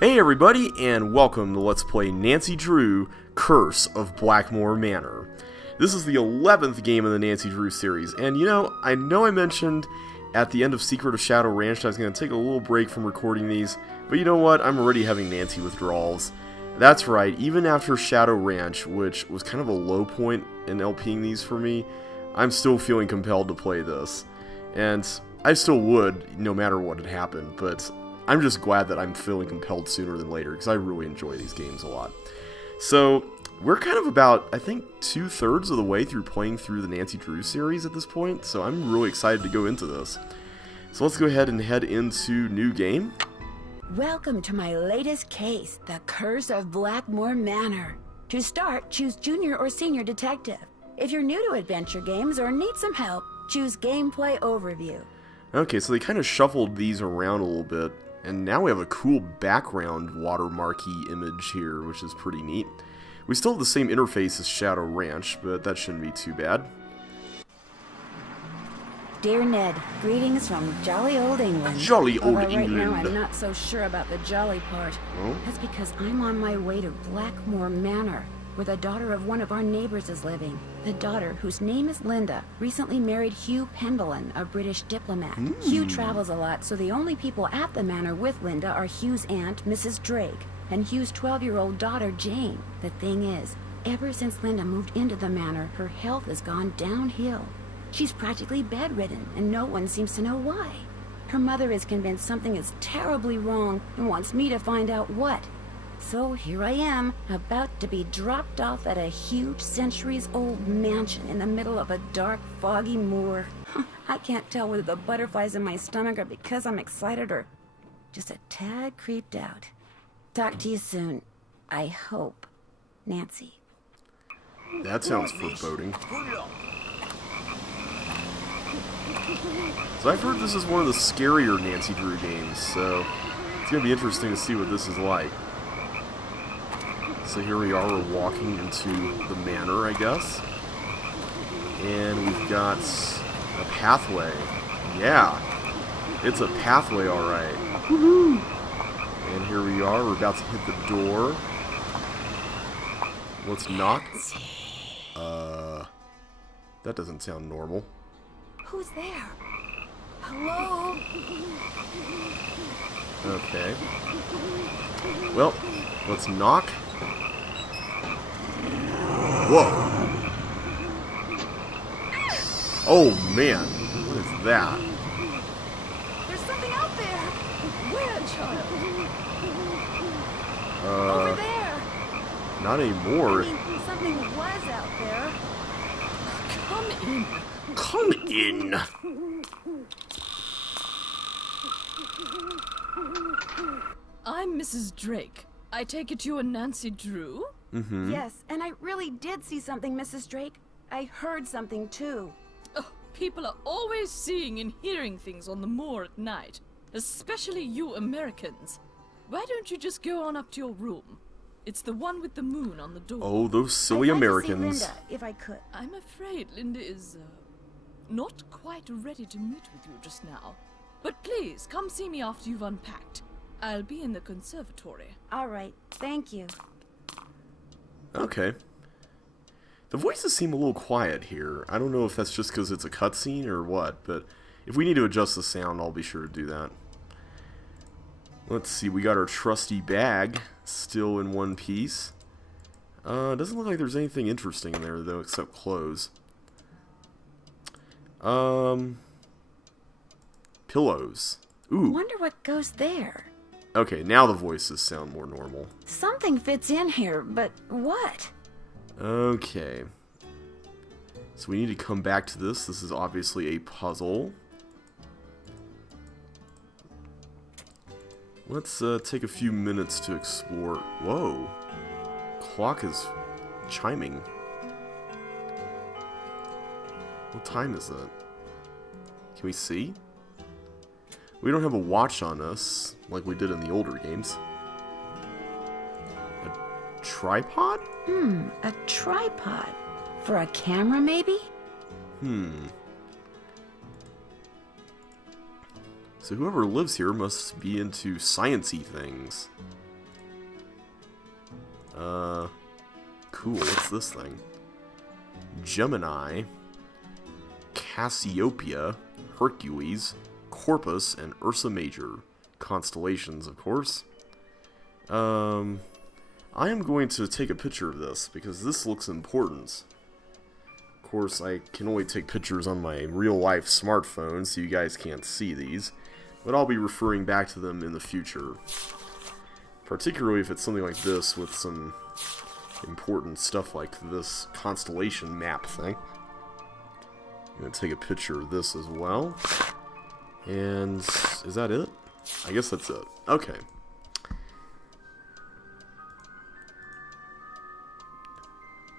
Hey everybody, and welcome to Let's Play Nancy Drew, Curse of Blackmoor Manor. This is the 11th game in the Nancy Drew series, and I mentioned at the end of Secret of Shadow Ranch that I was going to take a little break from recording these, but you know what, I'm already having Nancy withdrawals. That's right, even after Shadow Ranch, which was kind of a low point in LPing these for me, I'm still feeling compelled to play this. And I still would, no matter what had happened, but I'm just glad that I'm feeling compelled sooner than later, because I really enjoy these games a lot. So, we're kind of about, I think, 2/3 of the way through playing through the Nancy Drew series at this point, so I'm really excited to go into this. So let's go ahead and head into new game. Welcome to my latest case, the Curse of Blackmoor Manor. To start, choose Junior or Senior Detective. If you're new to adventure games or need some help, choose Gameplay Overview. Okay, so they kind of shuffled these around a little bit, and now we have a cool background watermarky image here, which is pretty neat. We still have the same interface as Shadow Ranch, but that shouldn't be too bad. Dear Ned, greetings from jolly old England. Jolly old Although right England. now I'm not so sure about the jolly part. Oh? That's because I'm on my way to Blackmoor Manor, where the daughter of one of our neighbors is living. The daughter, whose name is Linda, recently married Hugh Pendle, a British diplomat. Hugh travels a lot, so the only people at the manor with Linda are Hugh's aunt, Mrs. Drake, and Hugh's 12-year-old daughter, Jane. The thing is, ever since Linda moved into the manor, her health has gone downhill. She's practically bedridden, and no one seems to know why. Her mother is convinced something is terribly wrong and wants me to find out what. So here I am, about to be dropped off at a huge centuries-old mansion in the middle of a dark, foggy moor. I can't tell whether the butterflies in my stomach are because I'm excited or just a tad creeped out. Talk to you soon. I hope. Nancy. That sounds foreboding. So I've heard this is one of the scarier Nancy Drew games, so it's going to be interesting to see what this is like. So here we are, we're walking into the manor, I guess. And we've got a pathway. Yeah, it's a pathway, alright. Woohoo! And here we are, we're about to hit the door. Let's knock. That doesn't sound normal. Who's there? Hello? Okay. Well, let's knock. Whoa. Oh man, what is that? There's something out there! Where, child? Over there! Not anymore. I mean, something was out there. Come in. Come in. I'm Mrs. Drake. I take it you are Nancy Drew? Mm-hmm. Yes, and I really did see something, Mrs. Drake. I heard something, too. Oh, people are always seeing and hearing things on the moor at night. Especially you Americans. Why don't you just go on up to your room? It's the one with the moon on the door. Oh, those silly I'd like Americans. to see Linda, if I could. I'm afraid Linda is, not quite ready to meet with you just now. But please, come see me after you've unpacked. I'll be in the conservatory. All right, thank you. Okay. The voices seem a little quiet here. I don't know if that's just because it's a cutscene or what, but if we need to adjust the sound, I'll be sure to do that. Let's see, we got our trusty bag still in one piece. Doesn't look like there's anything interesting in there, though, except clothes. Pillows. Ooh. Wonder what goes there. Okay, now the voices sound more normal. Something fits in here, but what? Okay. So we need to come back to this. This is obviously a puzzle. Let's take a few minutes to explore. Whoa. Clock is chiming. What time is it? Can we see? We don't have a watch on us, like we did in the older games. A tripod? A tripod. For a camera, maybe? So whoever lives here must be into science-y things. Cool, what's this thing? Gemini, Cassiopeia, Hercules, Corpus, and Ursa Major. Constellations, of course. I am going to take a picture of this, because this looks important. Of course, I can only take pictures on my real-life smartphone, so you guys can't see these. But I'll be referring back to them in the future. Particularly if it's something like this, with some important stuff like this constellation map thing. I'm going to take a picture of this as well. And is that it? I guess that's it. Okay.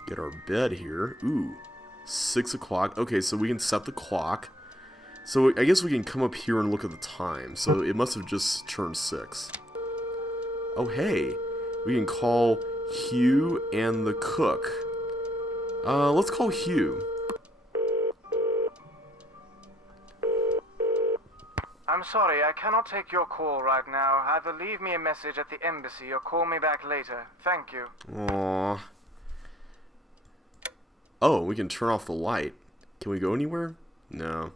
Get our bed here. Ooh. 6 o'clock. Okay, so we can set the clock. So I guess we can come up here and look at the time. So it must have just turned 6. Oh, hey. We can call Hugh and the cook. Let's call Hugh. I'm sorry, I cannot take your call right now. Either leave me a message at the embassy or call me back later. Thank you. Aww. Oh, we can turn off the light. Can we go anywhere? No.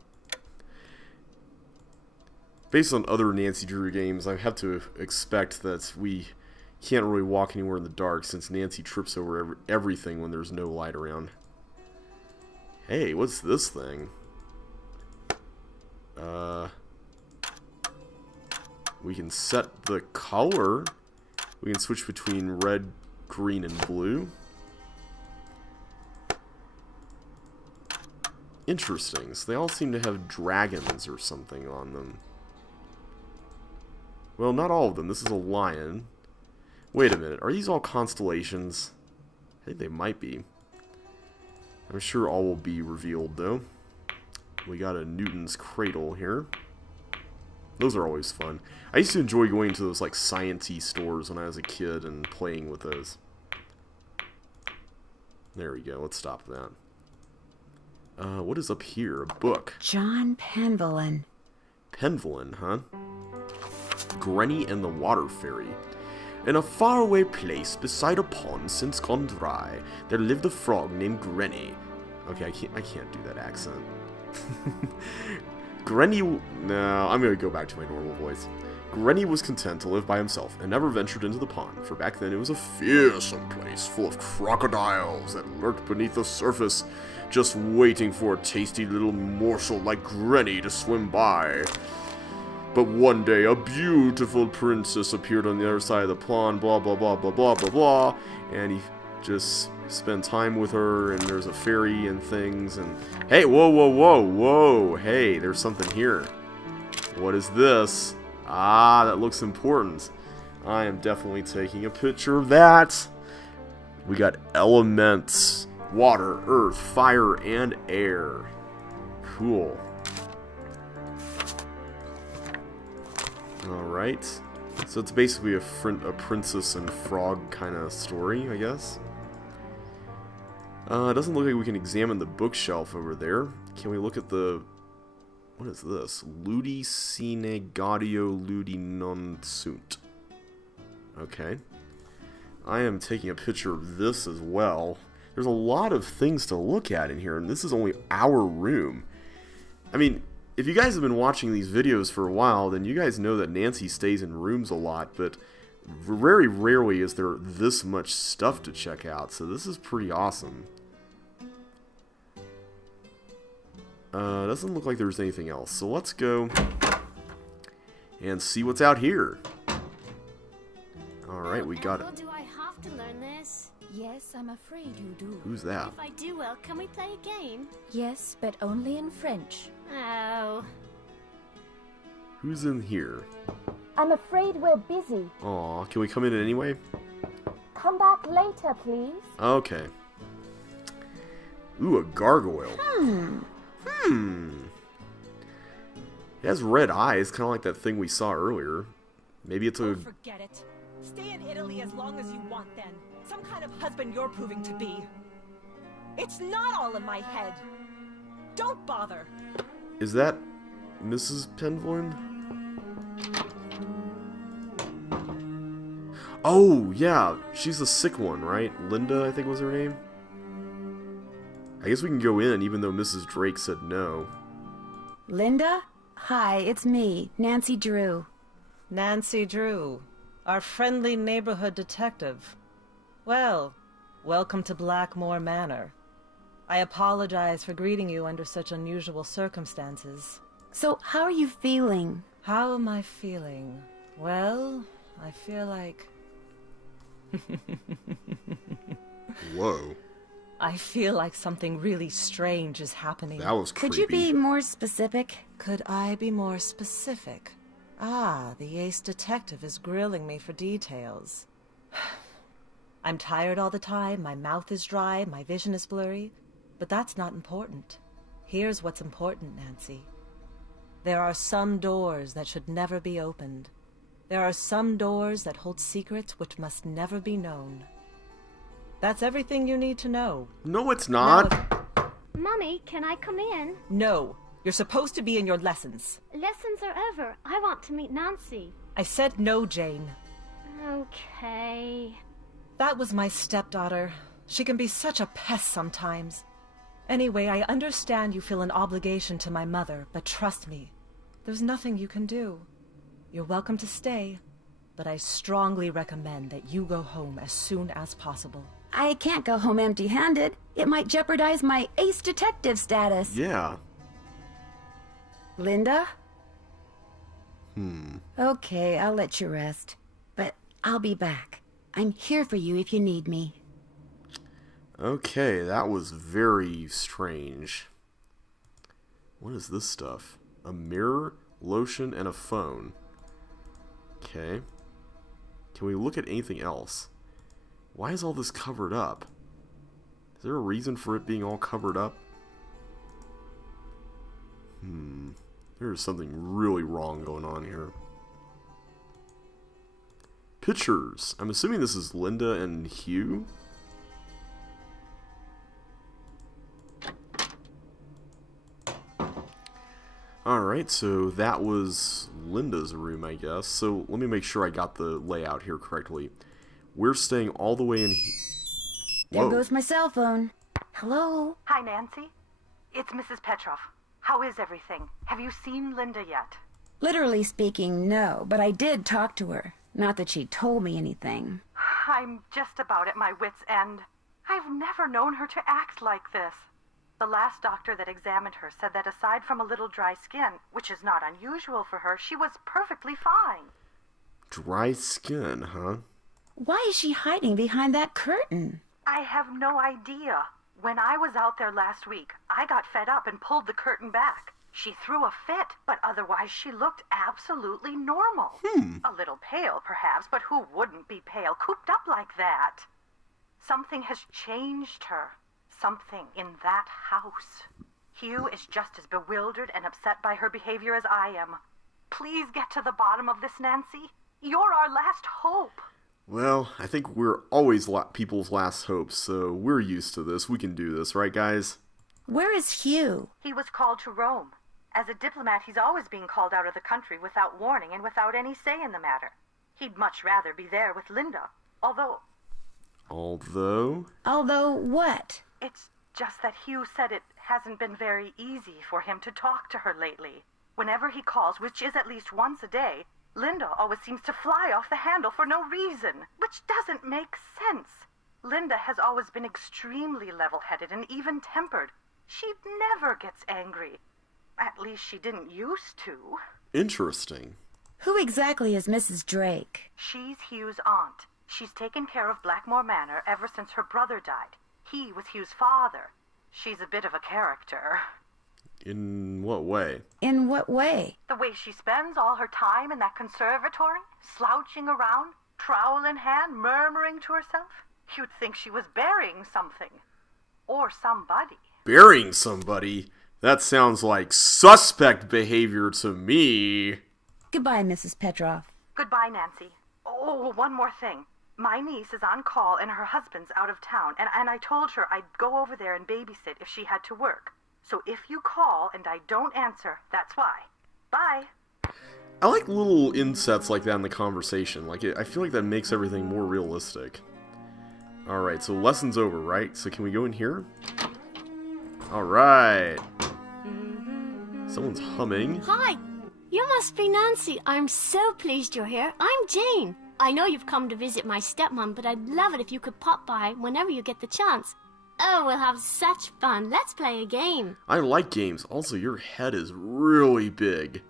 Based on other Nancy Drew games, I have to expect that we can't really walk anywhere in the dark since Nancy trips over everything when there's no light around. Hey, what's this thing? We can set the color. We can switch between red, green, and blue. Interesting. So they all seem to have dragons or something on them. Well, not all of them. This is a lion. Wait a minute. Are these all constellations? I think they might be. I'm sure all will be revealed, though. We got a Newton's cradle here. Those are always fun. I used to enjoy going to those, like, science-y stores when I was a kid and playing with those. There we go. Let's stop that. What is up here? A book. John Pendle. Pendle, huh? Granny and the Water Fairy. In a faraway place beside a pond since gone dry, there lived a frog named Granny. Okay, I can't do that accent. Granny... No, I'm gonna go back to my normal voice. Granny was content to live by himself and never ventured into the pond, for back then it was a fearsome place full of crocodiles that lurked beneath the surface, just waiting for a tasty little morsel like Granny to swim by. But one day, a beautiful princess appeared on the other side of the pond, blah, blah, blah, blah, blah, blah, blah, and he just spent time with her, and there's a fairy and things, and... Hey, whoa, whoa, whoa, whoa, hey, there's something here. What is this? Ah, that looks important. I am definitely taking a picture of that. We got elements. Water, earth, fire, and air. Cool. Alright. So it's basically a princess and frog kind of story, I guess. It doesn't look like we can examine the bookshelf over there. Can we look at the... What is this? Ludi sine gaudio ludi non sunt. Okay. I am taking a picture of this as well. There's a lot of things to look at in here, and this is only our room. I mean, if you guys have been watching these videos for a while, then you guys know that Nancy stays in rooms a lot, but very rarely is there this much stuff to check out, so this is pretty awesome. Doesn't look like there's anything else, so let's go and see what's out here. Alright, we got it. Do I have to learn this? Yes, I'm afraid you do. Who's that? If I do well, can we play a game? Yes, but only in French. Oh. Who's in here? I'm afraid we're busy. Aw, can we come in anyway? Come back later, please. Okay. Ooh, a gargoyle. It has red eyes, kind of like that thing we saw earlier. Maybe it's a... Oh, forget it. Stay in Italy as long as you want, then. Some kind of husband you're proving to be. It's not all in my head. Don't bother. Is that Mrs. Pendle? Oh, yeah, she's the sick one, right? Linda, I think was her name. I guess we can go in, even though Mrs. Drake said no. Linda? Hi, it's me, Nancy Drew. Nancy Drew, our friendly neighborhood detective. Well, welcome to Blackmoor Manor. I apologize for greeting you under such unusual circumstances. So, how are you feeling? How am I feeling? Well, I feel like... Whoa. I feel like something really strange is happening. That was creepy. Could you be more specific? Could I be more specific? Ah, the ace detective is grilling me for details. I'm tired all the time, my mouth is dry, my vision is blurry. But that's not important. Here's what's important, Nancy. There are some doors that should never be opened. There are some doors that hold secrets which must never be known. That's everything you need to know. No, it's not. Now, Mummy, can I come in? no, you're supposed to be in your lessons. Lessons are over. I want to meet Nancy. I said no, Jane. Okay. That was my stepdaughter. She can be such a pest sometimes. Anyway, I understand you feel an obligation to my mother, but trust me, there's nothing you can do. You're welcome to stay, but I strongly recommend that you go home as soon as possible. I can't go home empty-handed. It might jeopardize my ace detective status. Yeah. Linda? Okay, I'll let you rest. But I'll be back. I'm here for you if you need me. Okay, that was very strange. What is this stuff? A mirror, lotion, and a phone. Okay. Can we look at anything else? Why is all this covered up? Is there a reason for it being all covered up? There's something really wrong going on here. Pictures. I'm assuming this is Linda and Hugh? Alright, so that was Linda's room, I guess. So let me make sure I got the layout here correctly. We're staying all the way in here. There goes my cell phone. Hello? Hi, Nancy. It's Mrs. Petrov. How is everything? Have you seen Linda yet? Literally speaking, no, but I did talk to her. Not that she told me anything. I'm just about at my wit's end. I've never known her to act like this. The last doctor that examined her said that aside from a little dry skin, which is not unusual for her, she was perfectly fine. Dry skin, huh? Why is she hiding behind that curtain? I have no idea. When I was out there last week, I got fed up and pulled the curtain back. She threw a fit, but otherwise she looked absolutely normal. A little pale, perhaps, but who wouldn't be pale, cooped up like that? Something has changed her. Something in that house. Hugh is just as bewildered and upset by her behavior as I am. Please get to the bottom of this, Nancy. You're our last hope. Well, I think we're always people's last hopes, so we're used to this. We can do this, right, guys? Where is Hugh? He was called to Rome. As a diplomat, he's always being called out of the country without warning and without any say in the matter. He'd much rather be there with Linda. Although what? It's just that Hugh said it hasn't been very easy for him to talk to her lately. Whenever he calls, which is at least once a day, Linda always seems to fly off the handle for no reason, which doesn't make sense. Linda has always been extremely level-headed and even-tempered. She never gets angry. At least she didn't used to. Interesting. Who exactly is Mrs. Drake? She's Hugh's aunt. She's taken care of Blackmoor Manor ever since her brother died. He was Hugh's father. She's a bit of a character. In what way? In what way? The way she spends all her time in that conservatory, slouching around, trowel in hand, murmuring to herself. You'd think she was burying something. Or somebody. Burying somebody? That sounds like suspect behavior to me. Goodbye, Mrs. Petrov. Goodbye, Nancy. Oh, one more thing. My niece is on call and her husband's out of town, and I told her I'd go over there and babysit if she had to work. So if you call and I don't answer, that's why. Bye. I like little insets like that in the conversation. Like, I feel like that makes everything more realistic. Alright, so lesson's over, right? So can we go in here? Alright. Someone's humming. Hi! You must be Nancy. I'm so pleased you're here. I'm Jane. I know you've come to visit my stepmom, but I'd love it if you could pop by whenever you get the chance. Oh, we'll have such fun. Let's play a game. I like games. Also, your head is really big.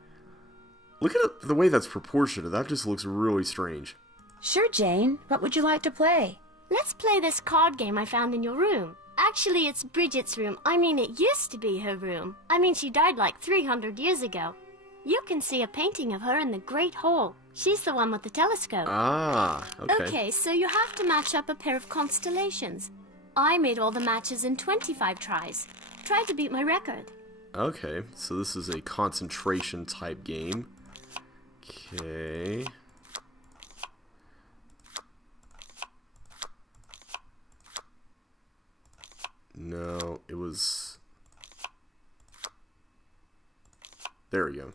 Look at it, the way that's proportionate. That just looks really strange. Sure, Jane. What would you like to play? Let's play this card game I found in your room. Actually, it's Bridget's room. I mean, it used to be her room. I mean, she died like 300 years ago. You can see a painting of her in the Great Hall. She's the one with the telescope. Ah, okay. Okay, so you have to match up a pair of constellations. I made all the matches in 25 tries. Try to beat my record. Okay, so this is a concentration type game. Okay. No, it was... There we go.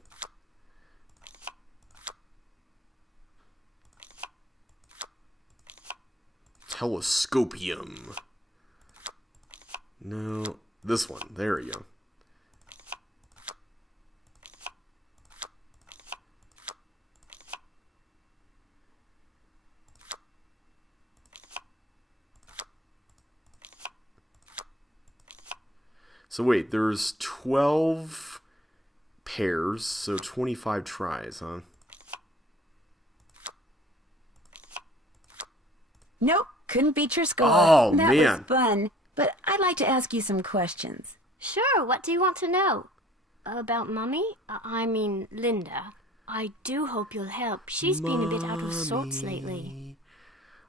Telescopium. No, this one. There we go. So wait, there's 12 pairs, so 25 tries, huh? Nope, couldn't beat your score. Oh, that man. was fun. But I'd like to ask you some questions. Sure, what do you want to know? About Mummy? I mean, Linda. I do hope you'll help. She's been a bit out of sorts lately.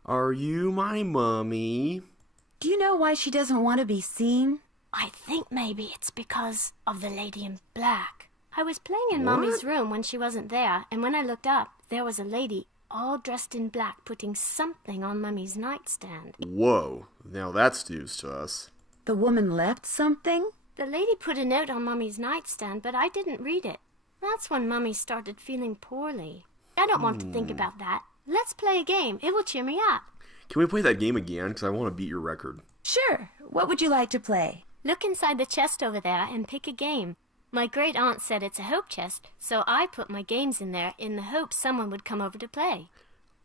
Are you my mummy? Do you know why she doesn't want to be seen? I think maybe it's because of the lady in black. I was playing in What? Mummy's room when she wasn't there, and when I looked up, there was a lady all dressed in black putting something on Mummy's nightstand. Whoa, now that's news to us. The woman left something? The lady put a note on Mummy's nightstand, but I didn't read it. That's when Mummy started feeling poorly. I don't want to think about that. Let's play a game. It will cheer me up. Can we play that game again? Because I want to beat your record. Sure. What would you like to play? Look inside the chest over there and pick a game. My great aunt said it's a hope chest, so I put my games in there in the hope someone would come over to play.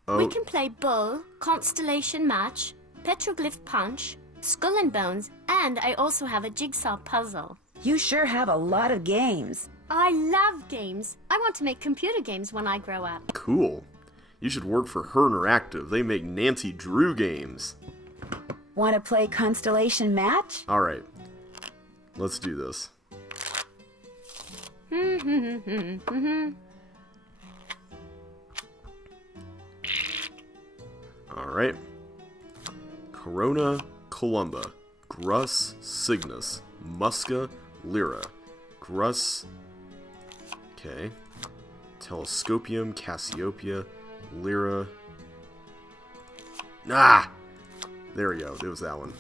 Oh. We can play Bull, Constellation Match, Petroglyph Punch, Skull and Bones, and I also have a Jigsaw puzzle. You sure have a lot of games. I love games. I want to make computer games when I grow up. Cool. You should work for Her Interactive. They make Nancy Drew games. Want to play Constellation Match? Alright. Let's do this. Alright. Corona, Columba, Grus, Cygnus, Musca, Lyra, Grus, okay, Telescopium, Cassiopeia, Lyra, ah! There we go, it was that one.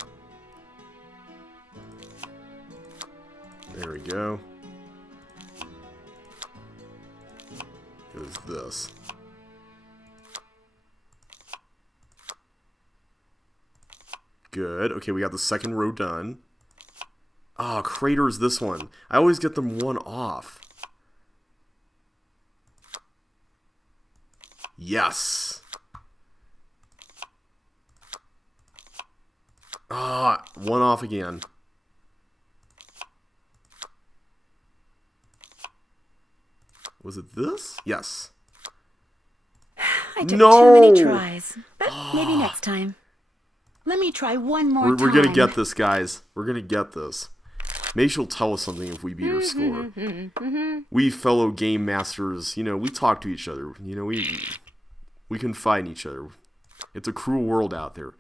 There we go. It was this. Good. Okay, we got the second row done. Ah, Crater's this one. I always get them one off. Yes. Ah, one off again. Was it this? Yes. I took No! too many tries. But maybe next time. Let me try one more time. We're gonna get this, guys. We're gonna get this. Maybe she'll tell us something if we beat her score. We fellow game masters, you know, we talk to each other. You know, we confide in each other. It's a cruel world out there.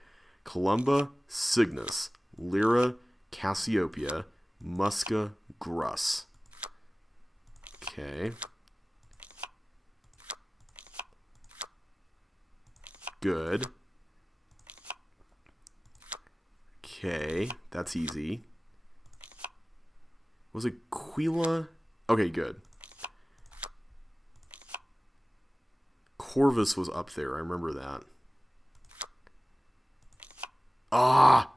Columba, Cygnus, Lyra, Cassiopeia, Musca, Grus. Okay. Good. Okay, that's easy. Was it Quila? Okay, good. Corvus was up there. I remember that. Ah!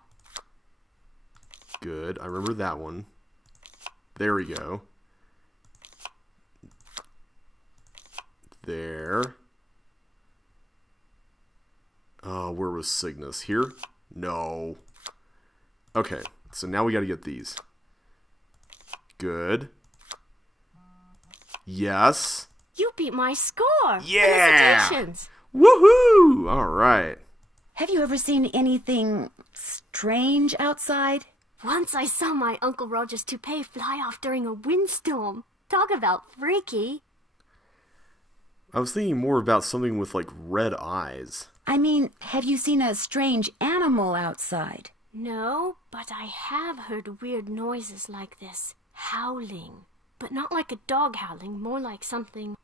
Good. I remember that one. There we go. There. Oh, where was Cygnus? Here? No. Okay, so now we gotta get these. Good. Yes. You beat my score! Yeah! Felicitations! Woohoo! Alright. Have you ever seen anything strange outside? Once I saw my Uncle Roger's toupee fly off during a windstorm. Talk about freaky. I was thinking more about something with, like, red eyes. I mean, have you seen a strange animal outside? No, but I have heard weird noises like this. Howling. But not like a dog howling, more like something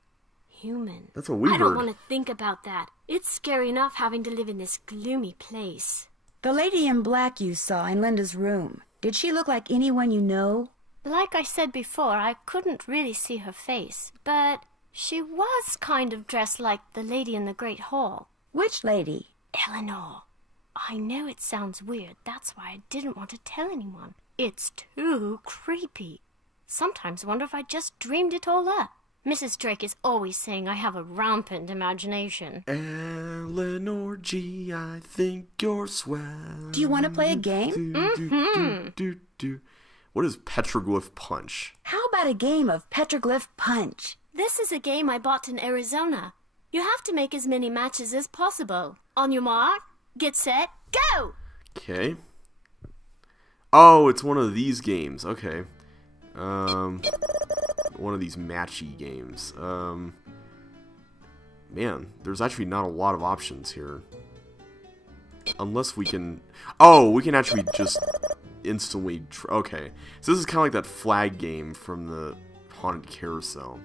human. That's a weird. I don't want to think about that. It's scary enough having to live in this gloomy place. The lady in black you saw in Linda's room, did she look like anyone you know? Like I said before, I couldn't really see her face, but she was kind of dressed like the lady in the Great Hall. Which lady? Eleanor. I know it sounds weird, that's why I didn't want to tell anyone. It's too creepy. Sometimes wonder if I just dreamed it all up. Mrs. Drake is always saying I have a rampant imagination. Eleanor G, I think you're swell. Do you want to play a game? What is Petroglyph Punch? How about a game of Petroglyph Punch? This is a game I bought in Arizona. You have to make as many matches as possible. On your mark, get set, go! Okay. Oh, it's one of these games. Okay. One of these matchy games. Man, there's actually not a lot of options here. Unless we can... Oh, we can actually just instantly... Okay. So this is kind of like that flag game from the Haunted Carousel.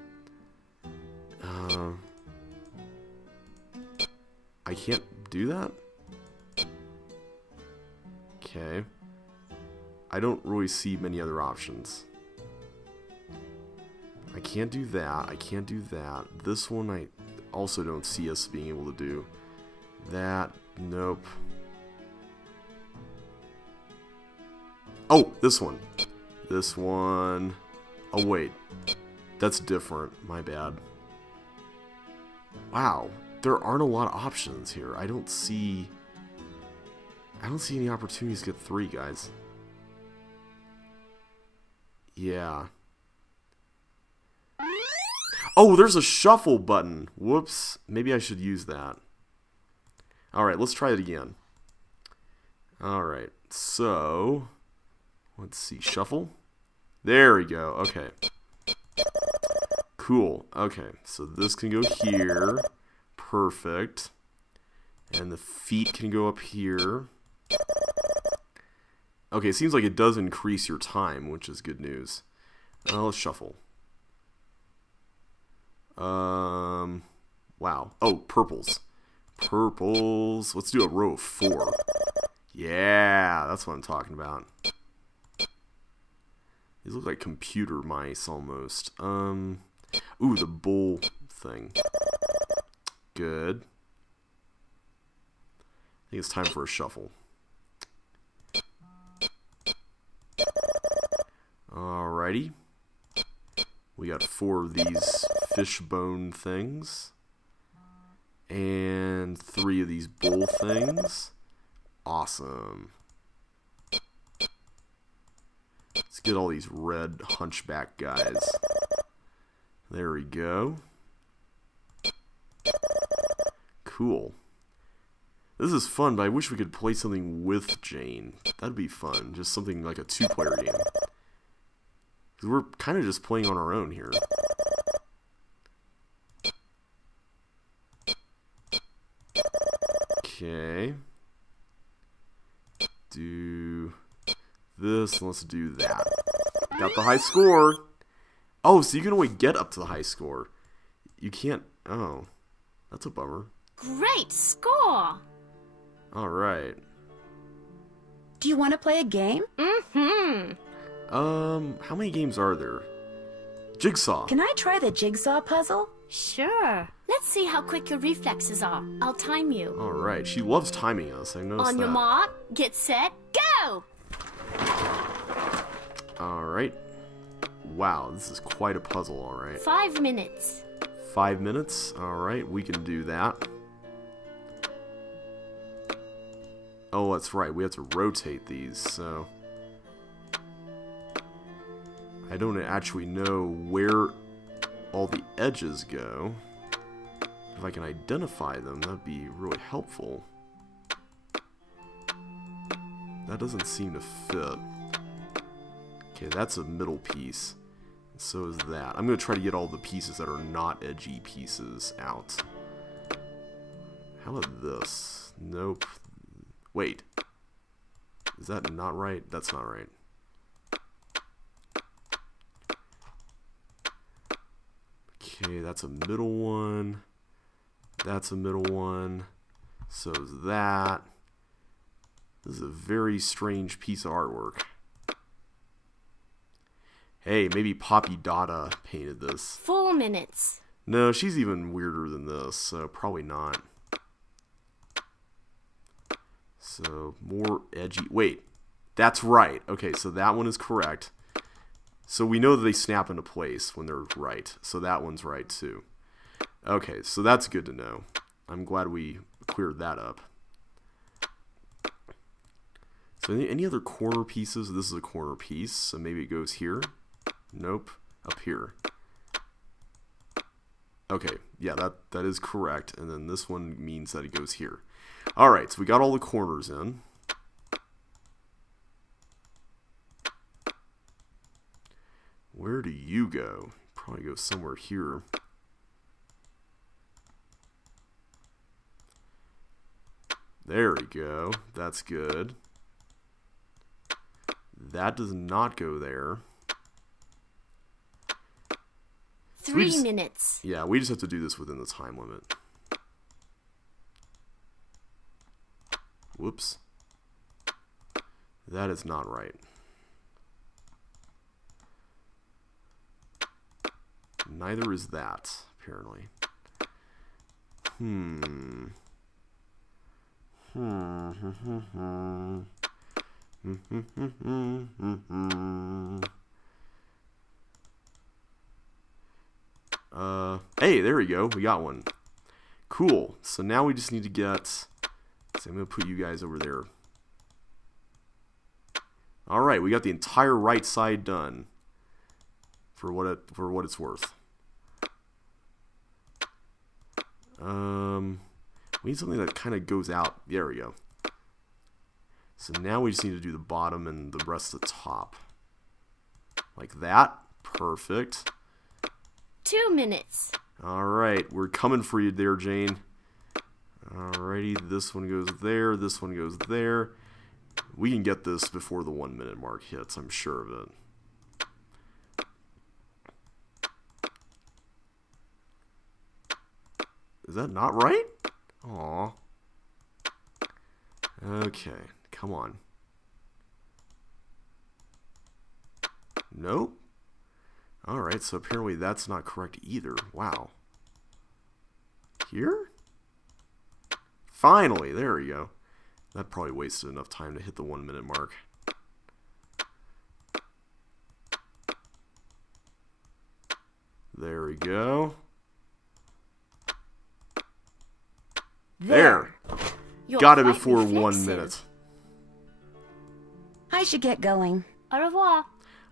I can't do that? Okay. I don't really see many other options. I can't do that. I can't do that. This one I also don't see us being able to do. That, nope. Oh, this one. This one. Oh, wait. That's different. My bad. Wow. There aren't a lot of options here. I don't see any opportunities to get 3, guys. Yeah. Oh, there's a shuffle button. Whoops. Maybe I should use that. Alright, let's try it again. Alright, so... Let's see. Shuffle. There we go. Okay. Cool. Okay, so this can go here. Perfect. And the feet can go up here. Okay, it seems like it does increase your time, which is good news. Let's shuffle. Wow. Oh, purples. Purples. Let's do a row of 4. Yeah, that's what I'm talking about. These look like computer mice almost. Ooh, the bull thing. Good. I think it's time for a shuffle. Alrighty. We got 4 of these fishbone things. And 3 of these bull things. Awesome. Let's get all these red hunchback guys. There we go. Cool. This is fun, but I wish we could play something with Jane. That'd be fun. Just something like a 2-player game. Because we're kind of just playing on our own here. Okay. Do this, and let's do that. Got the high score! Oh, so you can only get up to the high score. You can't... Oh. That's a bummer. Great score! Alright. Do you want to play a game? Mm-hmm. How many games are there? Jigsaw. Can I try the jigsaw puzzle? Sure. Let's see how quick your reflexes are. I'll time you. Alright, she loves timing us. I noticed On that. your mark, get set, go! Alright. Wow, this is quite a puzzle, alright. 5 minutes. 5 minutes? Alright, we can do that. Oh, that's right, we have to rotate these, so... I don't actually know where all the edges go. If I can identify them, that'd be really helpful. That doesn't seem to fit. Okay, that's a middle piece. And so is that. I'm going to try to get all the pieces that are not edgy pieces out. How about this? Nope. Wait. Is that not right? That's not right. Okay, that's a middle one. That's a middle one. So is that. This is a very strange piece of artwork. Hey, maybe Poppy Dada painted this. 4 minutes. No, she's even weirder than this, so probably not. So, more edgy. Wait, that's right. Okay, so that one is correct. So we know that they snap into place when they're right. So that one's right too. Okay, so that's good to know. I'm glad we cleared that up. So any other corner pieces? This is a corner piece, so maybe it goes here. Nope, up here. Okay, yeah, that is correct. And then this one means that it goes here. Alright, so we got all the corners in. Where do you go? Probably go somewhere here. There we go. That's good. That does not go there. 3 minutes. Yeah, we just have to do this within the time limit. Whoops. That is not right. Neither is that, apparently. Hey, there we go. We got one. Cool. So now we just need to get... So I'm going to put you guys over there. Alright, we got the entire right side done. For what it's worth. We need something that kind of goes out. There we go. So now we just need to do the bottom and the rest of the top. Like that. Perfect. 2 minutes. Alright, we're coming for you there, Jane. Alrighty, this one goes there, this one goes there. We can get this before the 1 minute mark hits, I'm sure of it. Is that not right? Aw. Okay, come on. Nope. Alright, so apparently that's not correct either. Wow. Here? Finally, there we go. That probably wasted enough time to hit the 1 minute mark. There we go. There! Got it before 1 minute. I should get going. Au revoir.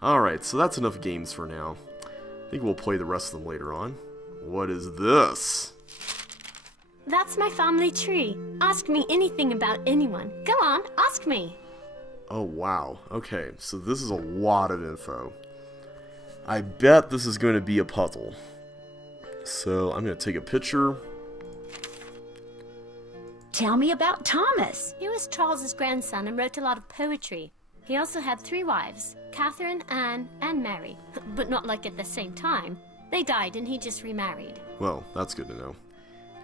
Alright, so that's enough games for now. I think we'll play the rest of them later on. What is this? That's my family tree. Ask me anything about anyone. Go on, ask me. Oh, wow. Okay, so this is a lot of info. I bet this is going to be a puzzle. So I'm going to take a picture. Tell me about Thomas. He was Charles's grandson and wrote a lot of poetry. He also had 3 wives, Catherine, Anne, and Mary. But not like at the same time. They died and he just remarried. Well, that's good to know.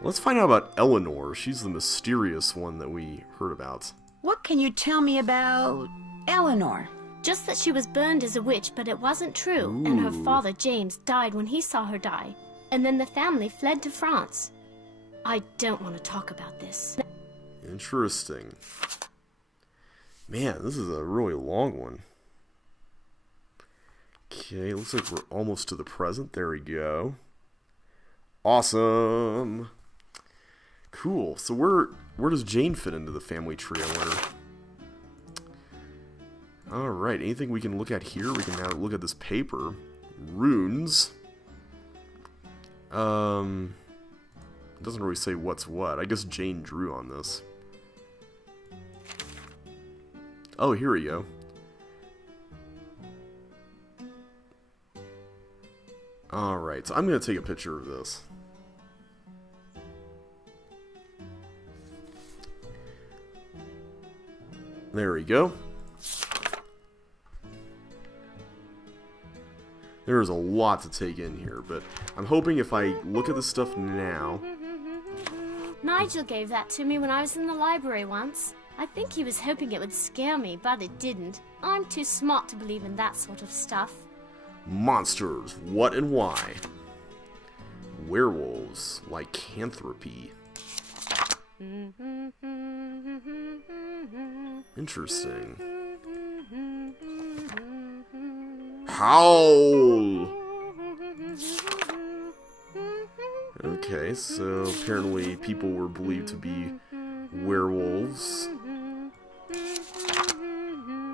Let's find out about Eleanor. She's the mysterious one that we heard about. What can you tell me about Eleanor? Just that she was burned as a witch, but it wasn't true. And her father, James, died when he saw her die. and then the family fled to France. I don't want to talk about this. Interesting. Man, this is a really long one. Okay, looks like we're almost to the present. There we go. Awesome. Cool. So where does Jane fit into the family tree, I wonder? Alright, anything we can look at here? We can now look at this paper. Runes. It doesn't really say what's what. I guess Jane drew on this. Oh, here we go. Alright, so I'm going to take a picture of this. There we go. There's a lot to take in here, but I'm hoping if I look at this stuff now... Nigel gave that to me when I was in the library once. I think he was hoping it would scare me, but it didn't. I'm too smart to believe in that sort of stuff. Monsters, what and why? Werewolves, lycanthropy. Interesting. Howl! Okay, so apparently people were believed to be werewolves.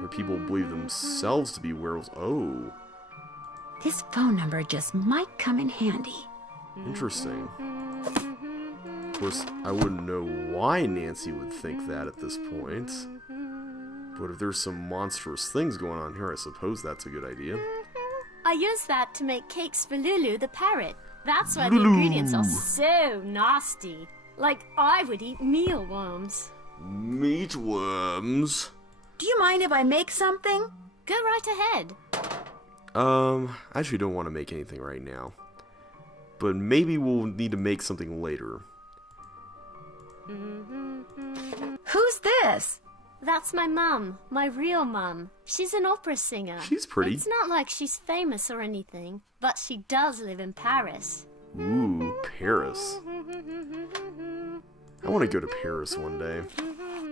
Or people believe themselves to be werewolves. Oh. This phone number just might come in handy. Interesting. Of course, I wouldn't know why Nancy would think that at this point. But if there's some monstrous things going on here, I suppose that's a good idea. I used that to make cakes for Lulu the parrot. That's why the ingredients are so nasty. Like I would eat mealworms. Meatworms? Do you mind if I make something? Go right ahead. I actually don't want to make anything right now. But maybe we'll need to make something later. Who's this? That's my mum, my real mum. She's an opera singer. She's pretty. It's not like she's famous or anything, but she does live in Paris. Ooh, Paris. I want to go to Paris one day.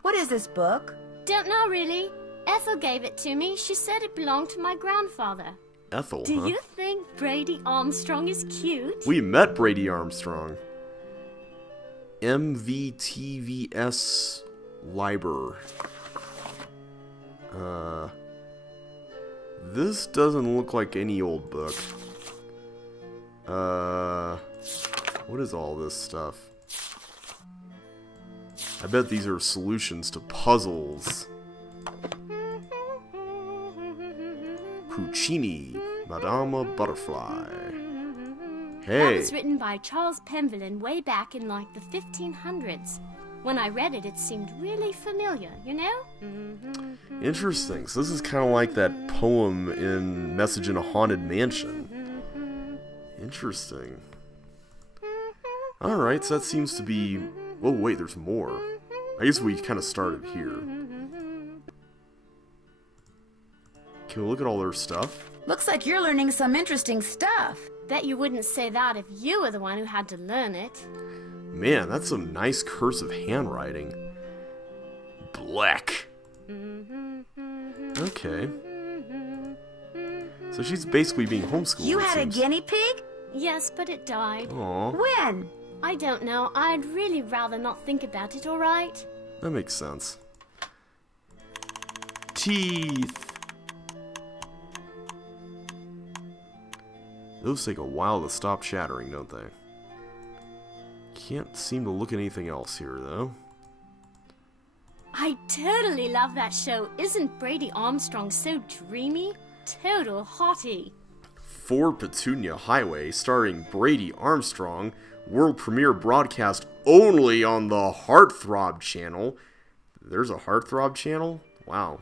What is this book? Don't know really. Ethel gave it to me. She said it belonged to my grandfather. Ethel, Do huh? you think Brady Armstrong is cute? We met Brady Armstrong. MVTVS Liber. This doesn't look like any old book. What is all this stuff? I bet these are solutions to puzzles. Puccini, Madama Butterfly. Hey! That was written by Charles Pendle way back in like the 1500s. When I read it, it seemed really familiar, you know? Interesting. So this is kind of like that poem in Message in a Haunted Mansion. Interesting. Alright, so that seems to be... Oh, wait, there's more. I guess we kind of started here. Can we look at all their stuff? Looks like you're learning some interesting stuff. Bet you wouldn't say that if you were the one who had to learn it. Man, that's some nice cursive handwriting. Black. Okay. So she's basically being homeschooled. You had a seems. guinea pig? Yes, but it died. Aw. When? I don't know. I'd really rather not think about it, alright? That makes sense. Teeth. Those take a while to stop chattering, don't they? Can't seem to look at anything else here, though. I totally love that show. Isn't Brady Armstrong so dreamy? Total hottie. For Petunia Highway, starring Brady Armstrong, world premiere broadcast only on the Heartthrob channel. There's a Heartthrob channel? Wow.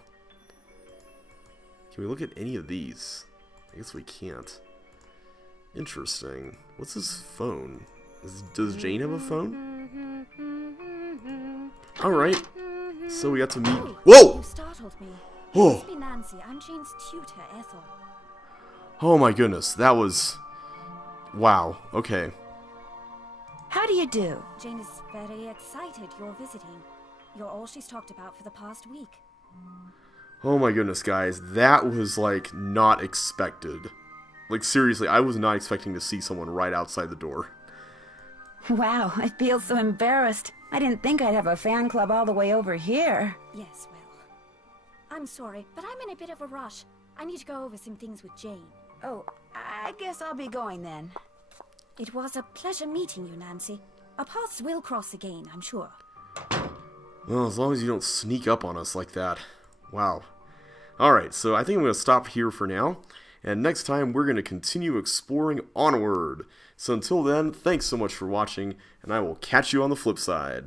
Can we look at any of these? I guess we can't. Interesting. What's his phone? Does Jane have a phone? Alright. So we got to meet... Whoa! You startled me. Oh. It must be Nancy. I'm Jane's tutor, Ethel. Oh my goodness, that was Wow, okay. How do you do? Jane is very excited you're visiting. You're all she's talked about for the past week. Oh my goodness, guys. That was, like, not expected. Like, seriously, I was not expecting to see someone right outside the door. Wow, I feel so embarrassed. I didn't think I'd have a fan club all the way over here. Yes, well, I'm sorry, but I'm in a bit of a rush. I need to go over some things with Jane. Oh, I guess I'll be going then. It was a pleasure meeting you, Nancy. Our paths will cross again, I'm sure. Well, as long as you don't sneak up on us like that. Wow. Alright, so I think I'm going to stop here for now. And next time, we're going to continue exploring onward. So until then, thanks so much for watching, and I will catch you on the flip side.